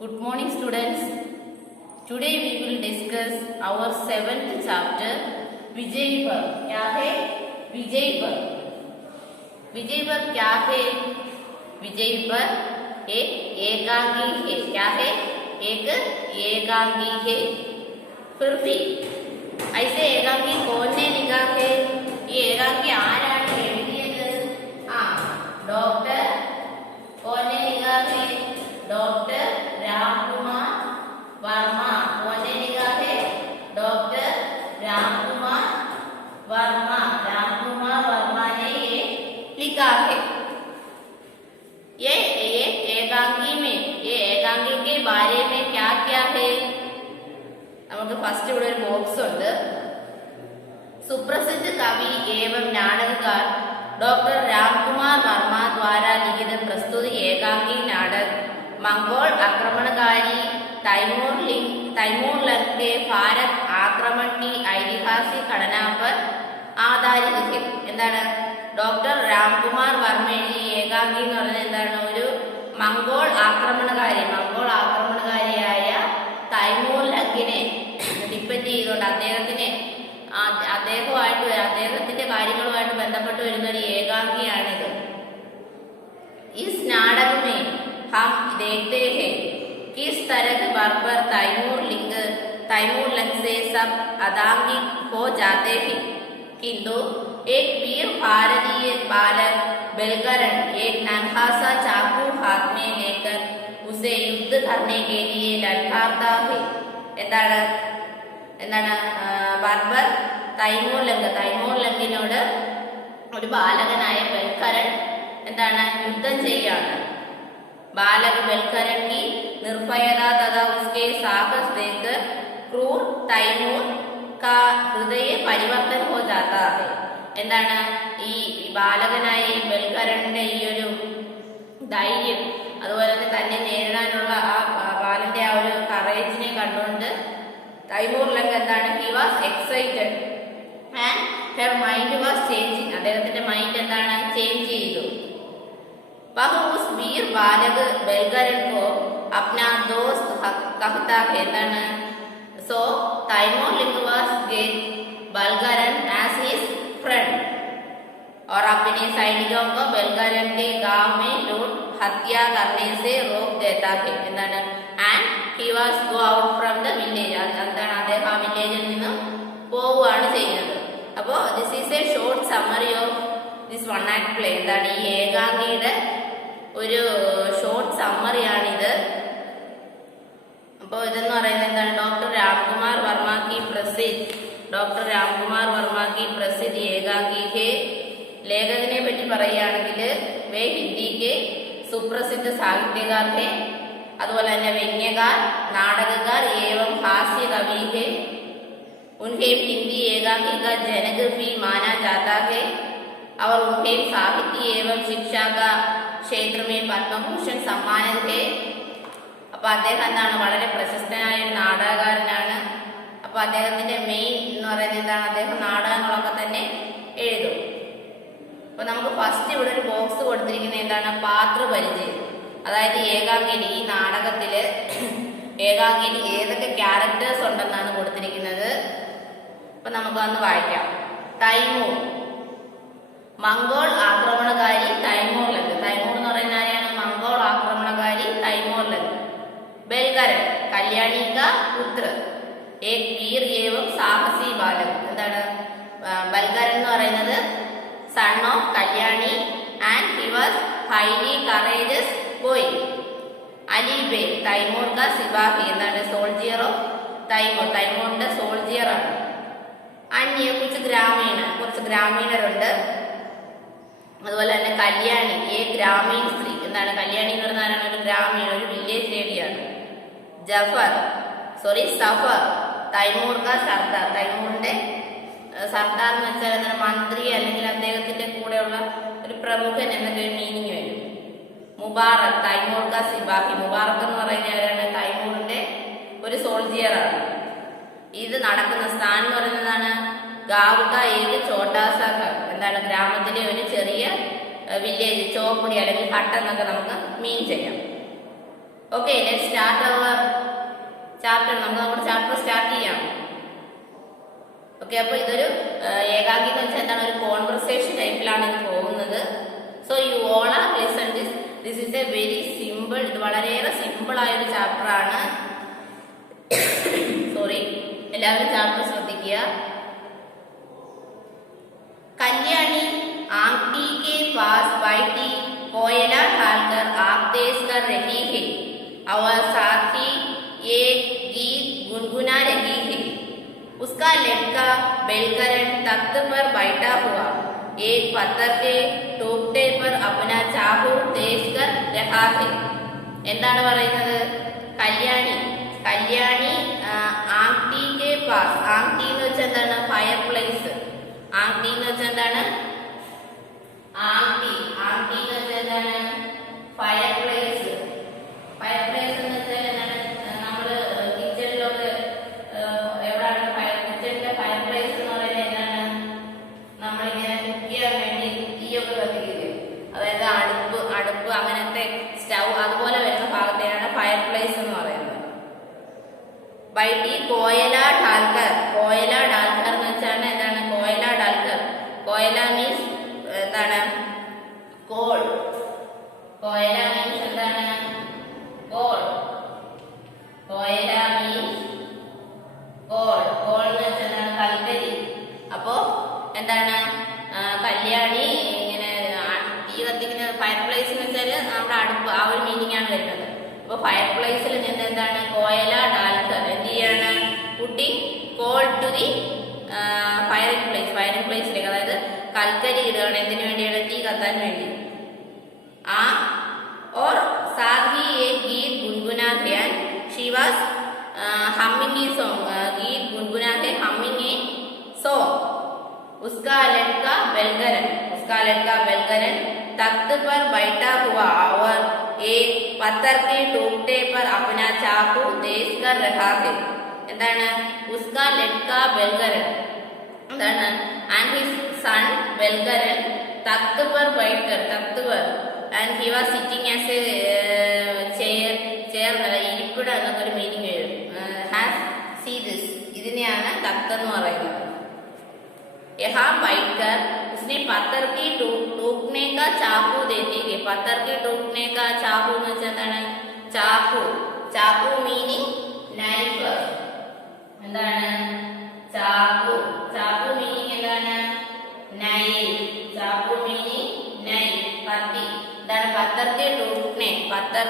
Good morning students. Today we will discuss our 7th chapter विजय पर. क्या है विजय पर? विजय पर क्या है? विजय पर एक एकांगी है. क्या है? एक एकांगी है. फिर भी ऐसे एकांगी कौन ने लिखा है? ये एकांगी ആരാണ് എഴുതിയത്? ഡോക്ടർ कौन ने लिखा है? डॉक्टर रामकुमार वर्मा. कौन ने लिखा है? डॉक्टर रामकुमार वर्मा. रामकुमार वर्मा ने ये लिखा है. ये एकांगी में ये एकांगी के बारे में क्या क्या है? നമുക്ക് ഫസ്റ്റ് ഇവിടെ ഒരു ബോക്സ് ഉണ്ട്. सुप्रसिद्ध कवि एवं नाटककार डॉक्टर रामकुमार वर्मा द्वारा लिखित प्रस्तुत एकांगी नाटक मंगोल आक्रमणकारी तैमूर के भारत आक्रमण की ऐतिहासिक घटना पर आधारित है. എന്താണ് ഡോക്ടർ രാംകുമാർ വർമ്മ എഴുതിയ ഏകാംഗി എന്ന് പറഞ്ഞാൽ എന്താണ്? ഒരു മംഗോൾ ആക്രമണകാരിയായ തൈമൂർ ലങ്കിനെ ഡിപ്പെൻഡ് ചെയ്തുകൊണ്ട് അദ്ദേഹത്തിന്റെ കാര്യങ്ങളുമായിട്ട് ബന്ധപ്പെട്ട് വരുന്ന ഒരു ഏകാംഗിയാണിത്. इस नाटक में हम देखते हैं किस तरह बर्बर तैमूर लंग से सब अदांगी हो जाते हैं, किंतु एक वीर भारतीय बालक बेलकरण एक नन्हा सा चाकू हाथ में लेकर उसे युद्ध करने के लिए ललकारता है. എന്താണ് ബർബർ തൈമൂർ ലങ്കിനോട് ഒരു ബാലകനായ ബൽക്കരൺ എന്താണ് യുദ്ധം ചെയ്യാണ്. बालक बेलकरण की निर्भयता तथा उसके साहस देखकर क्रूर तैमूर का हृदय परिवर्तन हो जाता है. എന്താണ് ഈ ബാലകനായ ബൽക്കരണിന്റെ ഈ ഒരു ധൈര്യം, അതുപോലെ തന്നെ നേരിടാനുള്ള ആ ബാലന്റെ ആ ഒരു കറേജിനെ കണ്ടുകൊണ്ട് തൈമൂർ ലങ്ക് എന്താണ് he was excited and her mind was changing. അദ്ദേഹത്തിന്റെ മൈൻഡ് എന്താണ് ചേഞ്ച് ചെയ്തു. वह उस वीर बालक बेलकरण को अपना दोस्त कहता है. So Taimur Lang was get Belkaran as his friend और अपने सैनिकों को बेलकरण के गांव में लूट हत्या करने से रोक देता है. and he was go out from the village. അദ്ദേഹം ആ വില്ലേജിൽ നിന്ന് പോവുകയാണ് ചെയ്യുന്നത്. അപ്പോൾ this is a short summary of this one act play. എന്താണ് ഈ ഏകാംഗിയുടെ ഒരു ഷോർട്ട് സമ്മറിയാണിത്. അപ്പോൾ ഇതെന്ന് പറയുന്നത് എന്താണ്? ഡോക്ടർ രാംകുമാർ വർമ്മ की प्रसिद्ध एकांगी है. ലേഖകനെ പറ്റി പറയുകയാണെങ്കിൽ വേ ഹിന്ദി के सुप्रसिद्ध साहित्यकार है. അതുപോലെ തന്നെ व्यंग्यकार नाटककार एवं हास्य कवि है. उन्हें हिंदी एकांगी का जनक भी माना जाता है और उन्हें साहित्य एवं शिक्षा का क्षेत्र में പത്മഭൂഷൺ സമ്മാനിത है. അപ്പൊ അദ്ദേഹം എന്താണ് വളരെ പ്രശസ്തനായ ഒരു നാടകകാരനാണ്. അപ്പൊ അദ്ദേഹത്തിന്റെ മെയിൻ എന്ന് പറയുന്നത് എന്താണ്? അദ്ദേഹം നാടകങ്ങളൊക്കെ തന്നെ എഴുതും. അപ്പൊ നമുക്ക് ഫസ്റ്റ് ഇവിടെ ഒരു ബോക്സ് കൊടുത്തിരിക്കുന്നത് എന്താണ്? പാത്രപരിചയം. അതായത് ഏകാംഗിനി ഈ നാടകത്തില് ഏകാംഗിനി ഏതൊക്കെ ക്യാരക്ടേഴ്സ് ഉണ്ടെന്നാണ് കൊടുത്തിരിക്കുന്നത്. അപ്പൊ നമുക്ക് അന്ന് വായിക്കാം. തൈമൂർ മംഗോൾ ആക്രമണകാരി തൈമൂർ ലങ്ക്. തൈമൂർ എന്ന് പറയുന്ന ആരെയാണ്? മംഗോൾ ആക്രമണകാരി തൈമൂർ ലങ്ക്. बेलकरण कल्याणी का पुत्र एक वीर एवं साहसी बालक. എന്താണ് ബൽക്കരൺ എന്ന് പറയുന്നത് son of Kalyani and he was highly courageous boy. Ali Bey Taimur കാ സിപാഹി. എന്താണ് സോൾജിയർ ഓഫ് തൈമൂറിന്റെ സോൾജിയർ ആണ്. അന്യ കുറച്ച് ഗ്രാമീണരുണ്ട്. അതുപോലെ തന്നെ കല്യാണി ഗ്രാമീൺ സ്ത്രീ. എന്താണ് കല്യാണി എന്ന് പറഞ്ഞാൽ ഒരു ഗ്രാമീണ ഒരു വില്ലേജ് ലേഡിയാണ്. സഫർ തൈമൂർ കാ സർദാർ. തൈമൂറിന്റെ സർദാർ എന്ന് വെച്ചാൽ എന്താണ്? മന്ത്രി അല്ലെങ്കിൽ അദ്ദേഹത്തിന്റെ കൂടെയുള്ള ഒരു പ്രമുഖൻ എന്നൊക്കെ ഒരു മീനിങ് വരും. മുബാറക് തൈമൂർ കാ സിപാഹി. മുബാറക് എന്ന് പറയുന്നവരാണ് തൈമൂറിന്റെ ഒരു സോൾജിയറാണ്. ഇത് നടക്കുന്ന സ്ഥാനം എന്ന് പറയുന്നതാണ് ഗാവ് കാ ഏക് ഛോട്ടാ സാ ഘർ. എന്താണ് ഗ്രാമത്തിലെ ഒരു ചെറിയ വില്ലേജ്, ചോപ്പടി അല്ലെങ്കിൽ ഹട്ട് എന്നൊക്കെ നമുക്ക് മീൻ ചെയ്യാം. Okay, let's start our chapter. നമുക്ക് നമ്മുടെ ചാപ്റ്റർ സ്റ്റാർട്ട് ചെയ്യാം. ഓക്കെ, അപ്പോൾ ഇതൊരു ഏകാംഗി എന്ന് വെച്ചാൽ എന്താണ്, ഒരു കോൺവെർസേഷൻ ടൈപ്പിലാണ് ഇത് പോകുന്നത്. So you all are listen this is A very simple, ഇത് വളരെയേറെ സിമ്പിൾ ആയൊരു ചാപ്റ്റർ ആണ്. സോറി, എല്ലാവരും ചാപ്റ്റർ ശ്രദ്ധിക്കുക. कल्याणी आंटी के पास बैठी कोयला डालकर आग तेज कर रही है और साथ ही एक गीत गुनगुना रही है. उसका लड़का बेलकरण तख्त पर बैठा हुआ एक पत्थर के टूकटे पर अपना चाकू तेज कर रहा है. എന്താണ് പറയുന്നത്? കല്യാണി ആംടി കെ പാസ്. ആംടി എന്ന് വെച്ചാൽ എന്താണ്? Fire place. ആംടി എന്ന് വെച്ചാൽ എന്താണ്? ആംടി എന്ന് വെച്ചാൽ എന്താണ്? Fire place. ഫയർ പ്ലേസ് എന്ന് വെച്ചാൽ എന്താണ്? നമ്മള് കിച്ചണിലൊക്കെ എവിടെയാണ് കിച്ചണിന്റെ ഫയർ പ്ലേസ് എന്ന് പറയുന്നത് എന്താണ്? നമ്മളിങ്ങനെ കുക്ക് ചെയ്യാൻ വേണ്ടി തീയൊക്കെ കത്തിക്കില്ലേ, അതായത് അടുപ്പ് അങ്ങനത്തെ സ്റ്റൗ അതുപോലെ വരുന്ന ഭാഗത്തെയാണ് ഫയർ പ്ലേസ് എന്ന് പറയുന്നത്. ബൈട്ടി കോയല ഡാൽക്കർ എന്ന് വെച്ചാൽ എന്താണ്? കോയല മീൻസ് എന്താണ്? കോൾ. കോയല മീൻസ് എന്താണ്? കോൾ. കോയല മീൻസ് കോൾ. കോൾ എന്ന് വെച്ചാൽ എന്താണ്? കൽക്കരി. അപ്പോ എന്താണ്? കല്യാണി ഇങ്ങനെ തീ കത്തിക്കുന്ന ഫയർ പ്ലേസ് എന്ന് വെച്ചാൽ നമ്മുടെ അടുപ്പ്, ആ ഒരു മീനിങ് ആണ് വരുന്നത്. അപ്പൊ ഫയർ പ്ലേസിൽ നിന്ന് എന്താണ്? കോയല ഡാൽക്കർ എന്ത് ചെയ്യാണ്? Putting coal to the firing പ്ലേസിലേക്ക്, അതായത് കൽക്കരി ഇടുകയാണ്. എന്തിനു വേണ്ടിയാണ്? തീ കത്താൻ വേണ്ടി. ആ और साथ ही एक गीत गुनगुना है. She was humming a song. गीत गुनगुना है, humming a song. उसका लड़का बेलकरण तख्त पर बैठा हुआ और एक पत्थर के टूकटे पर अपना चाकू तेज कर रहा है. എന്താണ്? उसका लड़का बेलकरण എന്താണ്? and his son बेलकरण तख्त पर बैठकर and he was sitting as a chair ഇരിപ്പിട എന്നൊരു മീനിങ് വരും. ഹാസ് see this, ഇതിനെയാണ് തഖ്ത് എന്ന് പറയുന്നത്. यहाँ बैठकर उसने पत्थर की टूटने का चाकू देती है. पत्थर की टूटने का चाकू എന്ന് വെച്ചാൽ എന്താണ്? चाकू മീനിങ് നൈഫ്. എന്താണ്? चाकू മീനിങ് എന്താണ്? നൈഫ്. चाकू മീനിങ് നൈഫ്, കത്തി. എന്താണ്? पत्थर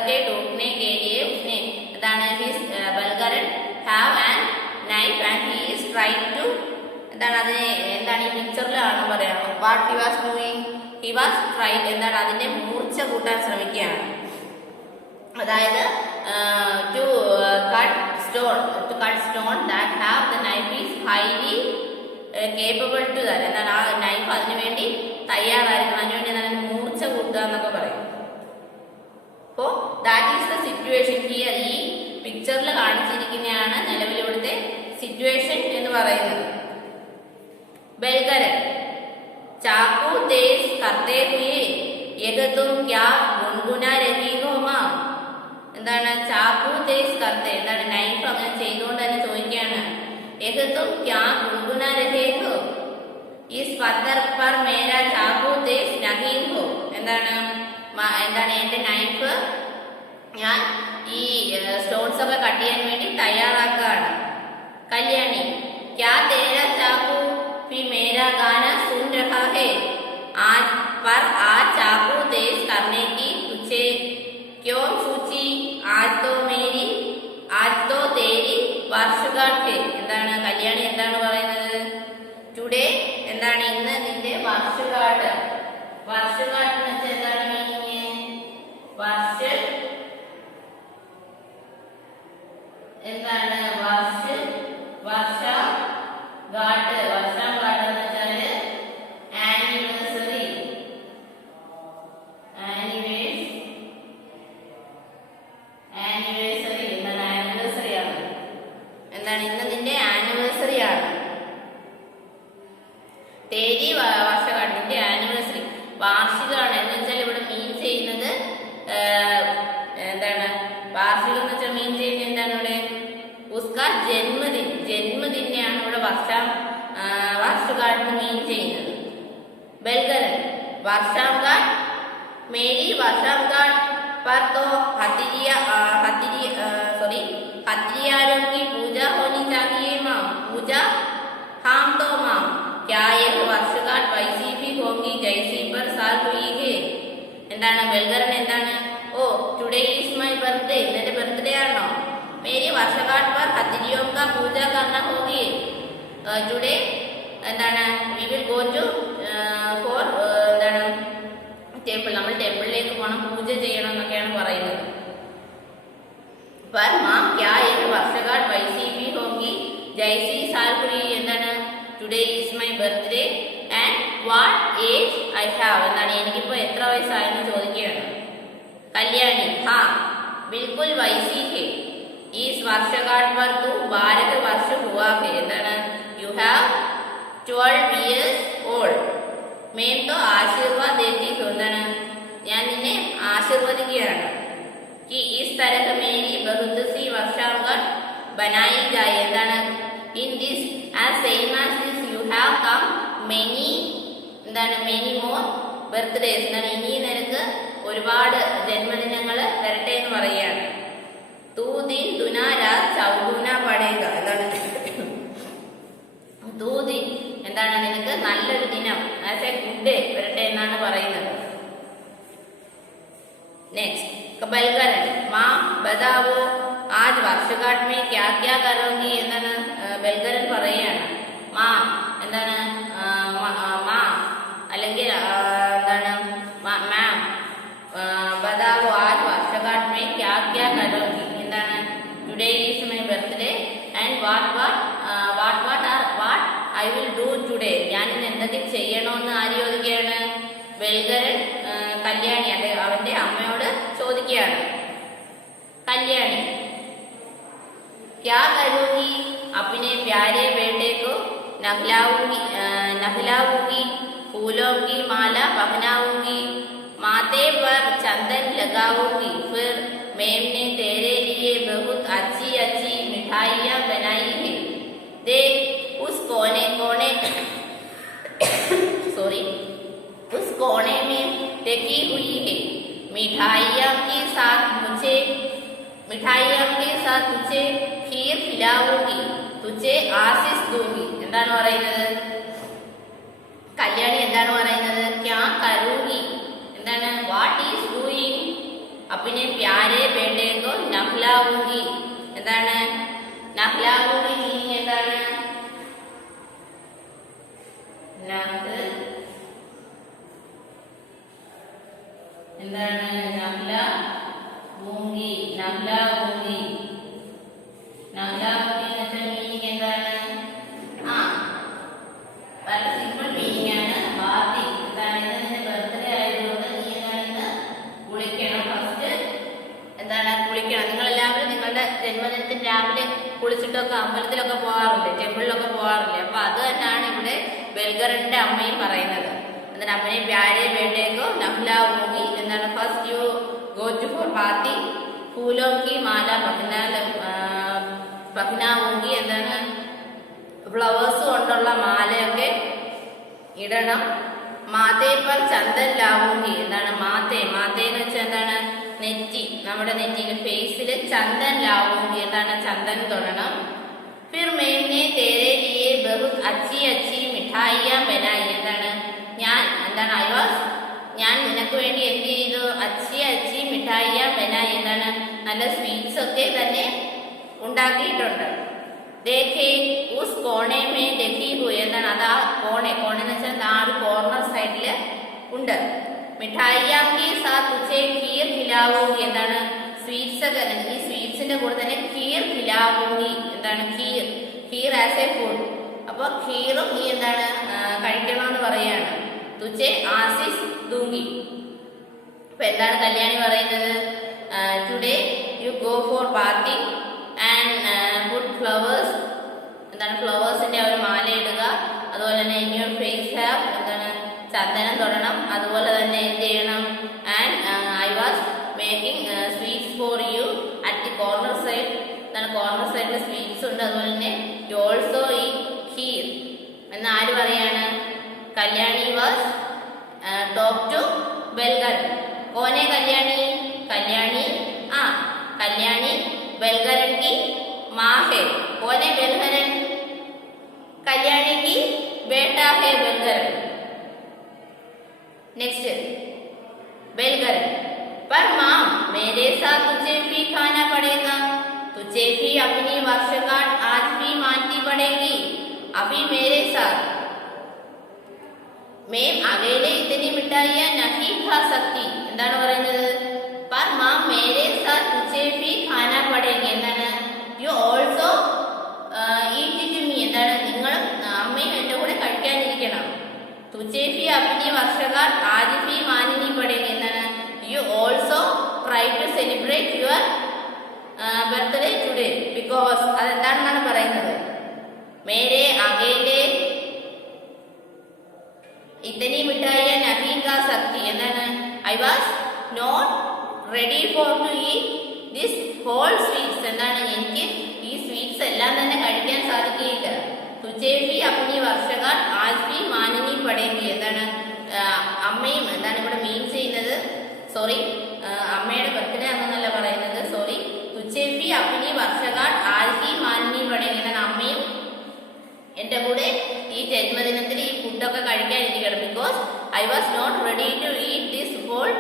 के टूटने के लिए उसने എന്താണ്? his Balkaran have an knife and he is trying to എന്താണ്? അതിനെ എന്താണ് ഈ പിക്ചറിലാണ് പറയാം. What he was doing? He was tried എന്താണ്? അതിന്റെ മൂർച്ച കൂട്ടാൻ ശ്രമിക്കുകയാണ്. അതായത് to cut stone that have the knife is highly capable to that. എന്താണ്? ആ നൈഫ് അതിനു വേണ്ടി തയ്യാറായിരിക്കണം. അതിനുവേണ്ടി അതിന് മൂർച്ച കൂട്ടുക എന്നൊക്കെ പറയും. അപ്പോ that is the situation here. ഈ പിക്ചറിൽ കാണിച്ചിരിക്കുന്നതാണ് നിലവിലിവിടുത്തെ സിറ്റുവേഷൻ എന്ന് പറയുന്നത്. बेलकरण चाकू तेज करते हुए यह तुम क्या गुनगुना रही हो मां. എന്താണ്? ചാക്കു തേസ് കർത്തെ എന്താണ്? നൈഫ് അങ്ങനെ ചെയ്തുകൊണ്ട് തന്നെ ചോദിക്കുകയാണ്. യഹ് തും ക്യാ ഗുൻഗുനാ രഹേ ഹോ ഇസ് പത്ഥർ പർ മേരാ ചാക്കു തേസ് നഹീ ഹോ. എന്താണ്? എന്റെ നൈഫ് ഞാൻ ഈ സ്റ്റോൺസ് ഒക്കെ കട്ട് ചെയ്യാൻ വേണ്ടി തയ്യാറാക്കുകയാണ്. കല്യാണി ക്യാ തേരാ ചാക്കു भी मेरा गाना सुन रहा है आज चाकू तेज करने की तुझे क्यों सूची. आज तो तेरी वर्षगांठ है. എന്താണ്? കല്യാണി എന്താണ് പറയുന്നത്? ടുഡേ എന്താണ്? ഇന്ന് നിന്റെ വർഷഗാഠ്. വർഷഗാഠ് എന്ന് വെച്ചാൽ എന്താണ് മീനിങ്? എന്താണ്? വർഷഗാഠ് എന്ന് വെച്ചാല് ആനിവേഴ്സറി. मेरी वर्षगांठ पर तो हथियारों की पूजा होनी चाहिए माँ। पूजा? हाँ तो माँ, क्या एक वर्षगांठ वैसी भी होगी जैसी पर साल हुई है? എന്താണ് ബൽഗരൻ എന്താണ്? Oh today is my birthday, എന്റെ ബർത്ത്ഡേ ആണോ? മേരി വർഷഗാഠ് पर हथियारों का पूजा करना होगी। ടുഡേ എന്താണ് we will go to for എന്താണ് ടെമ്പിൾ, നമ്മൾ ടെമ്പിളിലേക്ക് പോകണം, പൂജ ചെയ്യണം എന്നൊക്കെയാണ് പറയുന്നത്. पर माँ क्या एक वर्षगांठ वैसी भी होगी जैसी साल हुई? എന്താണ് today is my birthday and what age I have, എന്നാണ് എനിക്കിപ്പോ എത്ര വയസ്സായെന്ന് ചോദിക്കുകയാണ്. കല്യാണി ഹാ ബിൽക്കുൽ വൈസി ഹെ, ഈസ് വർഷഗാഠ് पर तू 12 वर्ष हुआ है, എന്താണ് യു ഹാവ് 12 years old. मैं तो आशीर्वाद देती हूँ, എന്താണ് ഞാൻ നിന്നെ ആശീർവദിക്കുകയാണ്. कि इस तरह मेरी बहुत सी वर्षगांठ बनाई जाए, എന്താണ് in this as same as this you have come many എന്താണ് many more birthdays, എന്താണ് ഇനി നിനക്ക് ഒരുപാട് ജന്മദിനങ്ങൾ വരട്ടെ എന്ന് പറയുകയാണ്. തൂ ദിൻ ദുനാ രാത് ചൗഗുന പടേക, എന്താണ് തൂ ദിൻ എന്താണ് നിനക്ക് നല്ലൊരു ദിനം ആസ് എ ഗുഡ് ഡേ വരട്ടെ എന്നാണ് പറയുന്നത്. നെക്സ്റ്റ് ബൽഗരൻ മാ ബതാവോ ആജ് വർഷഗാഠ് മേ ക്യാ ക്യാ കരോഗി, എന്താണ് ബൽഗരൻ പറയുകയാണ്. മാ എന്താണ് മാ അല്ലെങ്കിൽ എന്താണ് മാം ബതാവോ ആജ് വർഷഗാഠ് മേ ക്യാ ക്യാ കരോഗി, എന്താണ് today is my birthday and what I will do today, ഞാൻ ഇന്ന് എന്തൊക്കെ ചെയ്യണമെന്ന് ആര് ചോദിക്കുകയാണ്? ബൽഗരൻ കല്യാണി അവന്റെ അമ്മയോട് ചോദിക്കുകയാണ്. കല്യാണി क्या करूंगी अपने प्यारे बेटे को नहलाऊंगी, फूलों की माला पहनाऊंगी, माथे पर चंदन लगाऊंगी, फिर मैम ने तेरे लिए बहुत अच्छी अच्छी मिठाइयाँ बनाई है, देख उस कोने उस कोने में रखी हुई है, मिठाइयों के साथ तुझे खीर खिलाऊंगी, तुझे आशीष दूंगी, എന്താണ് പറയുന്നത്? കല്യാണി എന്താണ് പറയുന്നത്? ക്യാ കരൂംഗി, എന്താണ് വാട്ട് ഈസ് ഡൂയിങ്? അപ്പിനെ പ്യാരെ ബേട്ടെ കോ നഹ്ലാഊംഗി, എന്താണ് നഹ്ലാഊംഗി മീനിങ് എന്താണ്? എന്താണ് നഹ്ലാഊംഗി എന്ന മീനിങ് എന്താണ്? വളരെ സിമ്പിൾ മീനിങ് ആണ്. ബാത്തി എന്താണ് നിന്റെ ബർത്ത്ഡേ ആയതുകൊണ്ട് നീ എന്താണ് കുളിക്കണം. ഫസ്റ്റ് എന്താണ് കുളിക്കണം. നിങ്ങളെല്ലാവരും നിങ്ങളുടെ ജന്മദിനത്തിന് രാവിലെ കുളിച്ചിട്ടൊക്കെ അമ്പലത്തിലൊക്കെ പോകാറില്ലേ, ടെമ്പിളിലൊക്കെ പോകാറില്ലേ? അപ്പൊ അത് തന്നെയാണ് ഇവിടെ ബൽഗറിന്റെ അമ്മയും പറയുന്നത്. എന്താണ് അമ്മനെ പ്യാരെ ബേട്ടേക്കോ നഹ്ലാഊംഗി, എന്താണ് first you go to for ബാത്തി, ഫൂലോं की माला പഹ്നാഊംഗി, എന്താണ് ഫ്ലവേഴ്സ് കൊണ്ടുള്ള മാലയൊക്കെ ഇടണം. മാതേ പർ ചന്ദൻ ലാവൂംഗി, എന്താണ് മാതേ എന്ന് വെച്ചാൽ എന്താണ് നെറ്റി, നമ്മുടെ നെറ്റിയിൽ ഫേസിൽ ചന്ദൻ ലാവൂംഗി, എന്താണ് ചന്ദൻ തൊടണം. ഫിർ मैंने तेरे लिए बहुत अच्छी अच्छी मिठाइयाँ बनाई, എന്താണ് ഞാൻ നിനക്ക് വേണ്ടി എന്ത് ചെയ്തു? അച്ചി മിഠായിയ ബനായി, എന്താണ് നല്ല സ്വീറ്റ്സ് ഒക്കെ തന്നെ ഉണ്ടാക്കിയിട്ടുണ്ട്. ദേഖേ ഉസ് കോണേ മേ ദഖി ഹുയി, എന്താണ് അത് ആ കോണെന്ന് വെച്ചാൽ ആ ഒരു കോർണർ സൈഡില് ഉണ്ട്. മിഠായിയാക്കി സാ തുझे खीर खिलाऊंगी, എന്താണ് സ്വീറ്റ്സ് ഒക്കെ, ഈ സ്വീറ്റ്സിന്റെ കൂടെ തന്നെ खीर खिलाऊंगी, എന്താണ് खीर ആസ് എ ഫുഡ്. അപ്പൊ ഖീറും ഈ എന്താണ് കഴിക്കണമെന്ന് പറയാണ്. തുझे ആശിസ് ദൂങ്കി. അപ്പൊ എന്താണ് കല്യാണി പറയുന്നത്? Today you go for bathing and put flowers, എന്താണ് ഫ്ലവേഴ്സിന്റെ ഒരു മാല ഇടുക. അതുപോലെ തന്നെ ഇൻ യുവർ ഫേസ് ഹാവ്, എന്താണ് ചന്ദനം തൊടണം. അതുപോലെ തന്നെ എന്ത് ചെയ്യണം? And I was making sweets for you at the corner side, എന്താണ് കോർണർ സൈഡിൽ സ്വീറ്റ്സ് ഉണ്ട്. അതുപോലെ തന്നെ യു ഓൾസോ ഈ ഖീർ എന്ന് ആര് പറയാണ്? Kalyani was talk to Balgar. കോനെ കല്യാണി കല്യാണി ആ കല്യാണി ബൽഗരൻ की माँ है കോനെ ബൽഗരൻ कल्याणी की बेटा है बेलगरन नेक्स्ट बेलगरन पर माँ मेरे साथ तुझे भी खाना पड़ेगा तुझे भी अपनी वर्षगांठ आज भी माननी पड़ेगी अभी मेरे साथ मैं अकेले इतनी मिठाइयाँ नहीं खा सकती എന്താണ് പറയുന്നത് पर माँ मेरे साथ तुझे भी खाना पड़ेगी എന്താണ് you also eat it to me എന്താണ് നിങ്ങളും അമ്മയും എൻ്റെ കൂടെ കഴിക്കാനിരിക്കണം तुझे भी अपनी वर्षगांठ आज भी माननी पड़ेगी എന്താണ് you also try to celebrate your birthday today because അതെന്താണെന്നാണ് പറയുന്നത് मेरे अकेले इतनी मिठाइयाँ नहीं खा सकती എന്താണ് I was not ready for to eat this whole sweets എന്താണ് എനിക്ക് ഈ സ്വീറ്റ്സ് എല്ലാം തന്നെ കഴിക്കാൻ സാധിക്കുകയില്ല तुझे भी अपनी वर्षगांठ आज भी माननी पड़ेगी എന്താണ് അമ്മയും എന്താണ് ഇവിടെ മീൻ ചെയ്യുന്നത് സോറി അമ്മയുടെ ബർത്ത്ഡേ ആണെന്നല്ല പറയുന്നത് സോറി तुझे भी अपनी वर्षगांठ आज भी माननी पड़ेगी എന്താണ് അമ്മയും എൻ്റെ കൂടെ ഈ ജന്മദിനത്തിൽ ഈ ഫുഡൊക്കെ കഴിക്കാനിരിക്കണം because I was not ready to eat this whole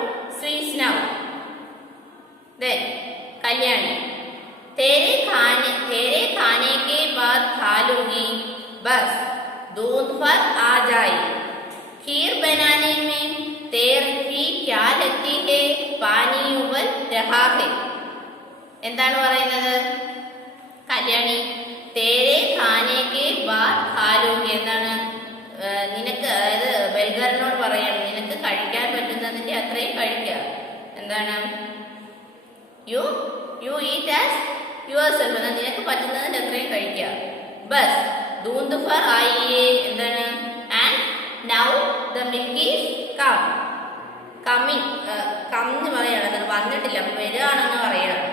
sweets now then Kalyani तेरे खाने के बाद खा लूंगी बस दूध पर आ जाए खीर बनाने में तेर भी क्या लगती है पानी उबल रहा है എന്താണ് പറയുന്നത് കല്യാണി തേരെ ഖാനേക്ക് ബാദ് ഖാ ലൂംഗി എന്താണ് നിനക്ക് അതായത് ബൽഗറിനോട് പറയാണ് നിനക്ക് കഴിക്കാൻ പറ്റുന്നതിന്റെ അത്രയും കഴിക്കുക എന്താണ് യു ഈറ്റ് ആസ് യുവർസെൽഫ് എന്നാൽ നിനക്ക് പറ്റുന്നതിന്റെ അത്രയും കഴിക്കുക ബസ് ദൂന്ത് ഫർ ആയിയേ എന്താണ് and now the milk is coming come എന്ന് പറയാണ് എന്താണ് വന്നിട്ടില്ല അപ്പൊ വരികയാണെന്ന് പറയാണ്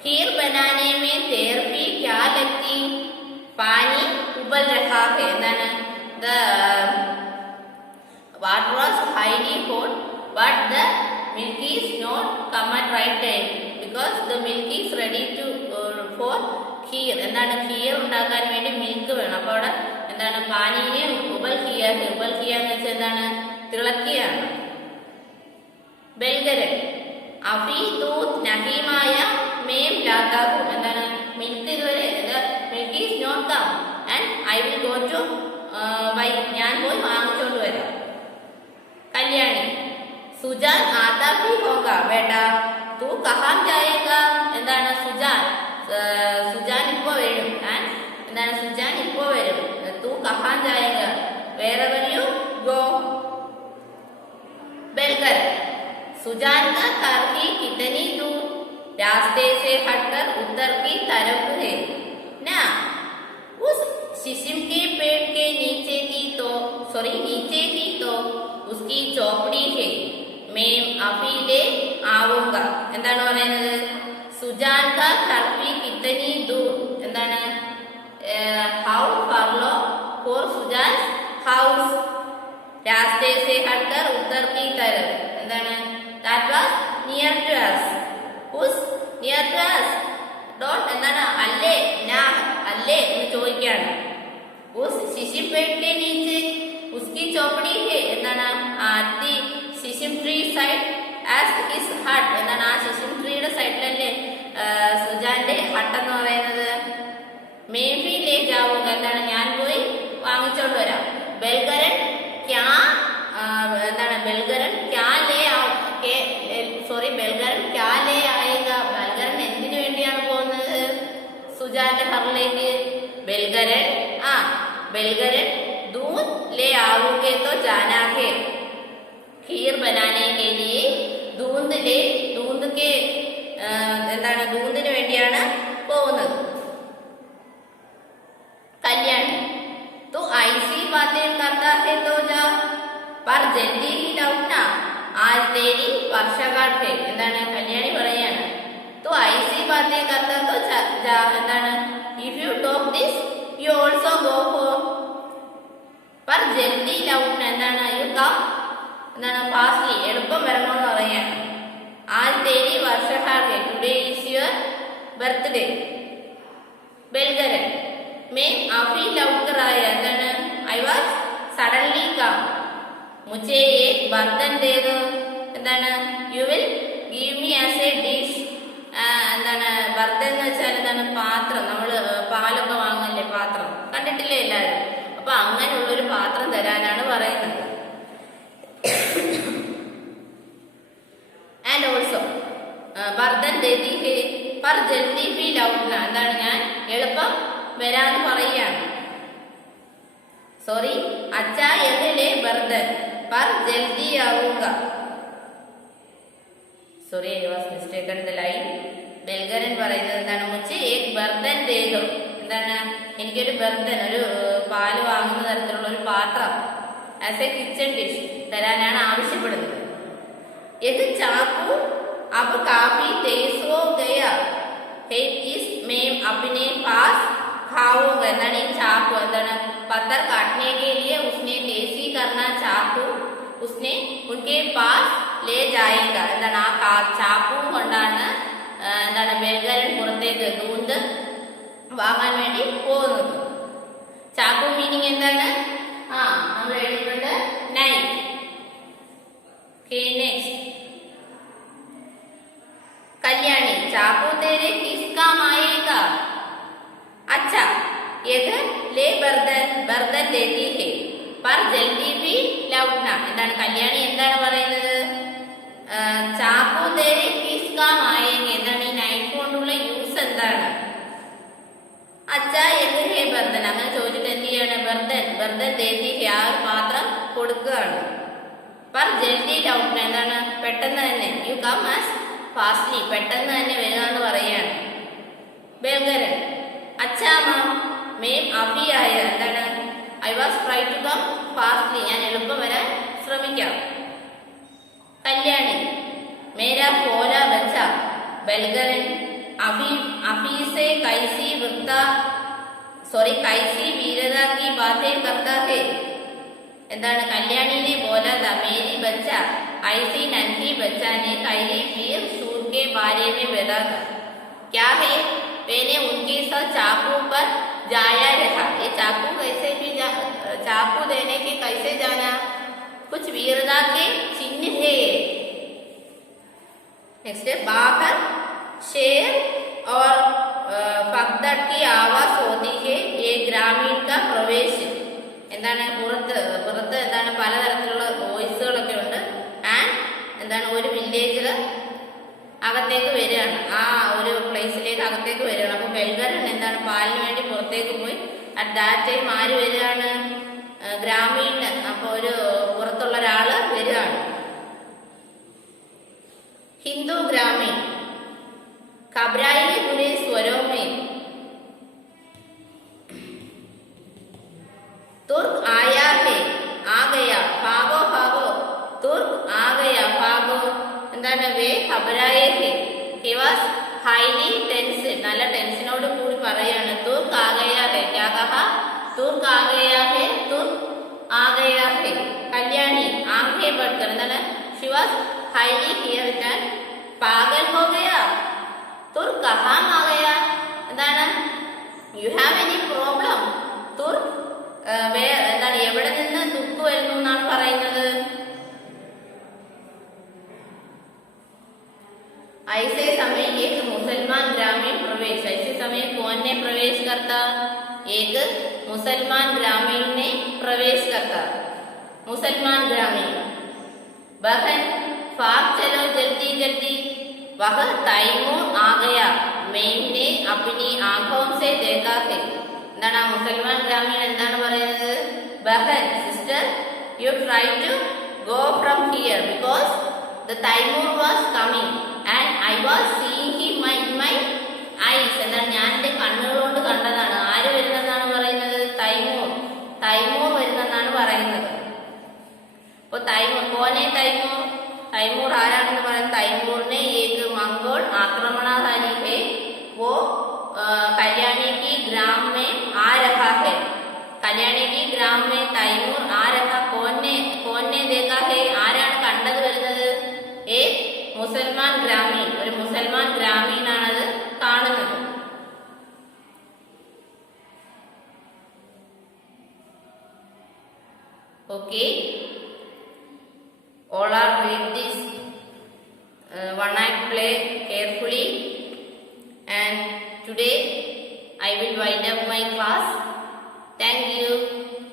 खीर बनाने में देर भी क्या लगती पानी उबल रहा है എന്താണ് the water was highly hot but the milk is not come at right time because the milk is ready to for kheer എന്താണ് ഖീർ ഉണ്ടാക്കാൻ വേണ്ടി മിൽക്ക് വേണം അപ്പോൾ അവിടെ എന്താണ് പാനീനെ ഉബൽ കിയ എന്ന് വെച്ചാൽ എന്താണ് തിളക്കിയാണ് ബൽഗരൻ അഫി ദൂത് നഹീമായ മേം ലാത്താ ഹൂം എന്താണ് മിൽക്ക് ഇതുവരെ milk is not come and I will go to buy ഞാൻ പോയി വാങ്ങിച്ചോണ്ട് വരാം കല്യാണി സുജാൻ ആതാ ഭി ഹോഗാ ബേട്ടാ തൂ കഹാം ജായേഗാ എന്താണ് സുജാൻ ഇപ്പോ വരും ആൻഡ് എന്താണ് സുജാൻ ഇപ്പോ വരും തൂ Kahaan ജായേഗാ wherever you go बेलगर Sujan का घर ही कितनी दूर रास्ते से हटकर उत्तर की तरफ है ना उस शिशिम के पेड़ के नीचे ही तो उसकी चौपड़ी है मैं अभी ले आऊंगा എന്താണ് പറയുന്നത് സുജാൻ का घर भी कितनी दूर എന്താണ് how far for Sujan's house रास्ते से हटकर उत्तर की तरफ എന്താണ് that was near to us who's near to us don't എന്താണ് അല്ലേ ഞാൻ അല്ലേ എന്ന് ചോദിക്കുകയാണ് उस शिशिम पेड़ के नीचे उसकी चौपड़ी है എന്താണ് the शिशिम tree side as his hut എന്താണ് ആ शिशिम ട്രീയുടെ സൈഡിലല്ലേ സുജാന്റെ ഹട്ട് എന്ന് പറയുന്നത് मैं भी ले जाऊंगा എന്താണ് ഞാൻ പോയി വാങ്ങിച്ചോണ്ട് വരാം ബൽഗരൻ क्या എന്താണ് ബൽഗരൻ क्या ले സോറി ബൽഗരൻ क्या ले आएगा ബൽഗരൻ എന്തിനു വേണ്ടിയാണ് പോകുന്നത് സുജാന്റെ ഹറിലേക്ക് ബൽഗരൻ ബൽഗരൻ दूध ले आओगे तो जाना है खीर बनाने के लिए दूध के എന്താണ് दूधिന് വേണ്ടിയാണ് പോകുന്നത് कल्याणी तो ऐसी बातें करता है तो जा पर जल्दी ही लौटना आज तेरी वर्षगांठ है എന്താണ് കല്യാണി പറയാണ് तो ऐसी बातें करता तो जा എന്താണ് if you talk this you also go home पर जल्दी लौटना എന്താണ് you come എന്താണ് fastly എളുപ്പം വരണമെന്ന് പറയാണ് ദേ. ബൽഗരൻ मैं अभी लौटकर आया എന്താണ് I was suddenly come. मुझे एक बर्तन दे दो എന്താണ് you will give me as a dish. എന്താണ് ബർത്തൻ എന്ന് വെച്ചാൽ എന്താണ് പാത്രം. നമ്മൾ പാലൊക്കെ വാങ്ങല്ലേ പാത്രം കണ്ടിട്ടില്ലേ എല്ലാവരും. അപ്പൊ അങ്ങനെയുള്ളൊരു പാത്രം തരാനാണ് പറയുന്നത്. ആൻഡ് ഓൾസോ ബർത്തൻ ദേതി ഹേ പർ ജൽദി ബി ലൗട്ട്ന എന്താണ് ഞാൻ എളുപ്പം വരാന്ന് പറയുകയാണ്. സോറി അച്ഛാ എന്നിലെ ബർത്തൻ പർ ജൽദി ആവുക. Sorry I was mistaken the line. ബൽഗരൻ പറയുന്നത് എന്താണ് മുച്ചേ ഏക് ബർത്തൻ ദേദോ എന്താണ് എനിക്കൊരു ബർത്തൻ ഒരു പാല് വാങ്ങുന്ന തരത്തിലുള്ള ഒരു പാത്രം ആസ് എ കിച്ചൺ ഡിഷ് തരാനാണ് ആവശ്യപ്പെടുന്നത്. ഇത് ചാക്കു अब काफी तेज हो गया है इस में अपने पास खाऊंगा എന്താണ് ഈ ചാക്കു എന്താണ് पत्थर काटने के लिए उसने तेजी करना चाकू उसने उनके पास ले जाएगा എന്താണ് ആ ചാക്കു കൊണ്ടാണ് എന്താണ് ബൽഗരൻ പുറത്തേക്ക് ദൂന്ത് വാങ്ങാൻ വേണ്ടി പോകുന്നത്. ചാക്കു മീനിങ് എന്താണ് നമ്മൾ എഴുതുന്നത് നൈഫ്. നെക്സ്റ്റ് कल्याणी चाकू तेरे किस काम आएगा. अच्छा ये ले बर्तन देती है पर जल्दी भी लौटना എന്താണ് കല്യാണി എന്താണ് പറയുന്നത് ചാക്കു തേരെ കിസ് കാം ആയേഗ എന്താണ് ഈ നൈഫ് കൊണ്ടുള്ള യൂസ് എന്താണ്. അച്ഛാ എന്ത് ഹേ ബർത്തൻ അങ്ങനെ ചോദിച്ചിട്ട് എന്ത് ചെയ്യാണ് ബർത്തൻ ദേത്തി ഹേ ആ ഒരു പാത്രം കൊടുക്കുകയാണ്. പർ ജൽദി ലൗട്ട്ന എന്താണ് പെട്ടെന്ന് തന്നെ യു കം ആസ് ഫാസ്റ്റ്ലി പെട്ടെന്ന് തന്നെ വരിക എന്ന് പറയുകയാണ്. ബൽഗരൻ അച്ഛാ മാം മേം അഭി ആയ എന്താണ് I was try to come fastly ഞാൻ എളുപ്പം വരാൻ ശ്രമിക്കാം. കല്യാണി മേരാ പോല ബച്ച. ബൽഗരൻ अभी से कैसी वीरता की बातें करता है എന്താണ് കല്യാണിനെ बोला था मेरी बच्चा ऐसी नन्ही बच्चा ने कैरी वीर सूर के बारे में बता था क्या है मैंने उनके साथ चाकू पर जाया रहा. ये चाकू कैसे भी चाकू देने के कैसे जाना कुछ वीरता के चिन्ह है. नेक्स्ट बाहर शेर और फगदड़ की आवाज होती है. एक ग्रामीण का प्रवेश എന്താണ് പുറത്ത് എന്താണ് പലതരത്തിലുള്ള വോയിസുകളൊക്കെ ഉണ്ട്. ആൻഡ് എന്താണ് ഒരു വില്ലേജിൽ അകത്തേക്ക് വരികയാണ് ആ ഒരു പ്ലേസിലേക്ക് അകത്തേക്ക് വരികയാണ്. അപ്പൊ ബൽഗരൻ എന്താണ് പാലിന് വേണ്ടി പുറത്തേക്ക് പോയി. അറ്റ് ദാറ്റ് ടൈം ആര് വരികയാണ് ഗ്രാമീണൻ. അപ്പൊ ഒരു പുറത്തുള്ള ഒരാള് വരികയാണ്. हिंदू ग्रामीण घबराए हुए स्वरों में तुर्क आया है आ गया भागो भागो तुर्क आ गया भागो എന്താണ് വേ ഖബറായേ ഹേ ഹി വാസ് ഹൈലി ടെൻസ് നല്ല ടെൻഷനോട് കൂടി പറയാണ്. തുർക്ക് ആ ഗയാ ഹേ ക്യാ കഹാ തുർക്ക് ആ ഗയാ ഹേ തുർക്ക് ആ ഗയാ ഹേ. കല്യാണി ആംഖേ ബഡ്കർ എന്താണ് ഷി വാസ് highly irritated पागल हो गया तुर्क कहाँ आ गया എന്താണ് you have any problem തുർക്ക് എന്താണ് എവിടെ നിന്ന് തുർക്ക് വരുന്നു എന്നാണ് പറയുന്നത്. ऐसे समय एक मुसलमान ग्रामीण प्रवेश ऐसे समय कौन ने प्रवेश करता एक मुसलमान ग्रामीण ने प्रवेश करता. मुसलमान ग्रामीण बहन फाग चलो जल्दी जल्दी वह तैमूर आ गया मैंने अपनी आंखों से देखा है. എന്താണ് ആ മുസൽമാൻ ഗ്രാമീൺ എന്താണ് പറയുന്നത് ബഹൻ sister you try to go from here because the Taimur was coming and I was seeing him in my eyes എന്താണ് ഞാൻ എൻ്റെ കണ്ണുകൾ കൊണ്ട് കണ്ടതാണ്. ആര് വരുന്നെന്നാണ് പറയുന്നത് തൈമൂർ വരുന്നെന്നാണ് പറയുന്നത്. അപ്പൊ തൈമൂർ കോനെ तैमूर ആരാണെന്ന് പറയുന്നത് तैमूरने एक मंगोल आक्रमणकारी है वो कल्याणी की ग्राम में आ रहा है. कल्याणी की ग्राम में तैमूर आ रहा कौन ने देखा है ആരാണ് കണ്ടത് വരുന്നത് एक मुसलमान ग्रामीण ഒരു മുസൽമാൻ ഗ്രാമീണാണത് കാണുന്നത്. Okay, all are read this one act play carefully, and today I will wind up my class. Thank you.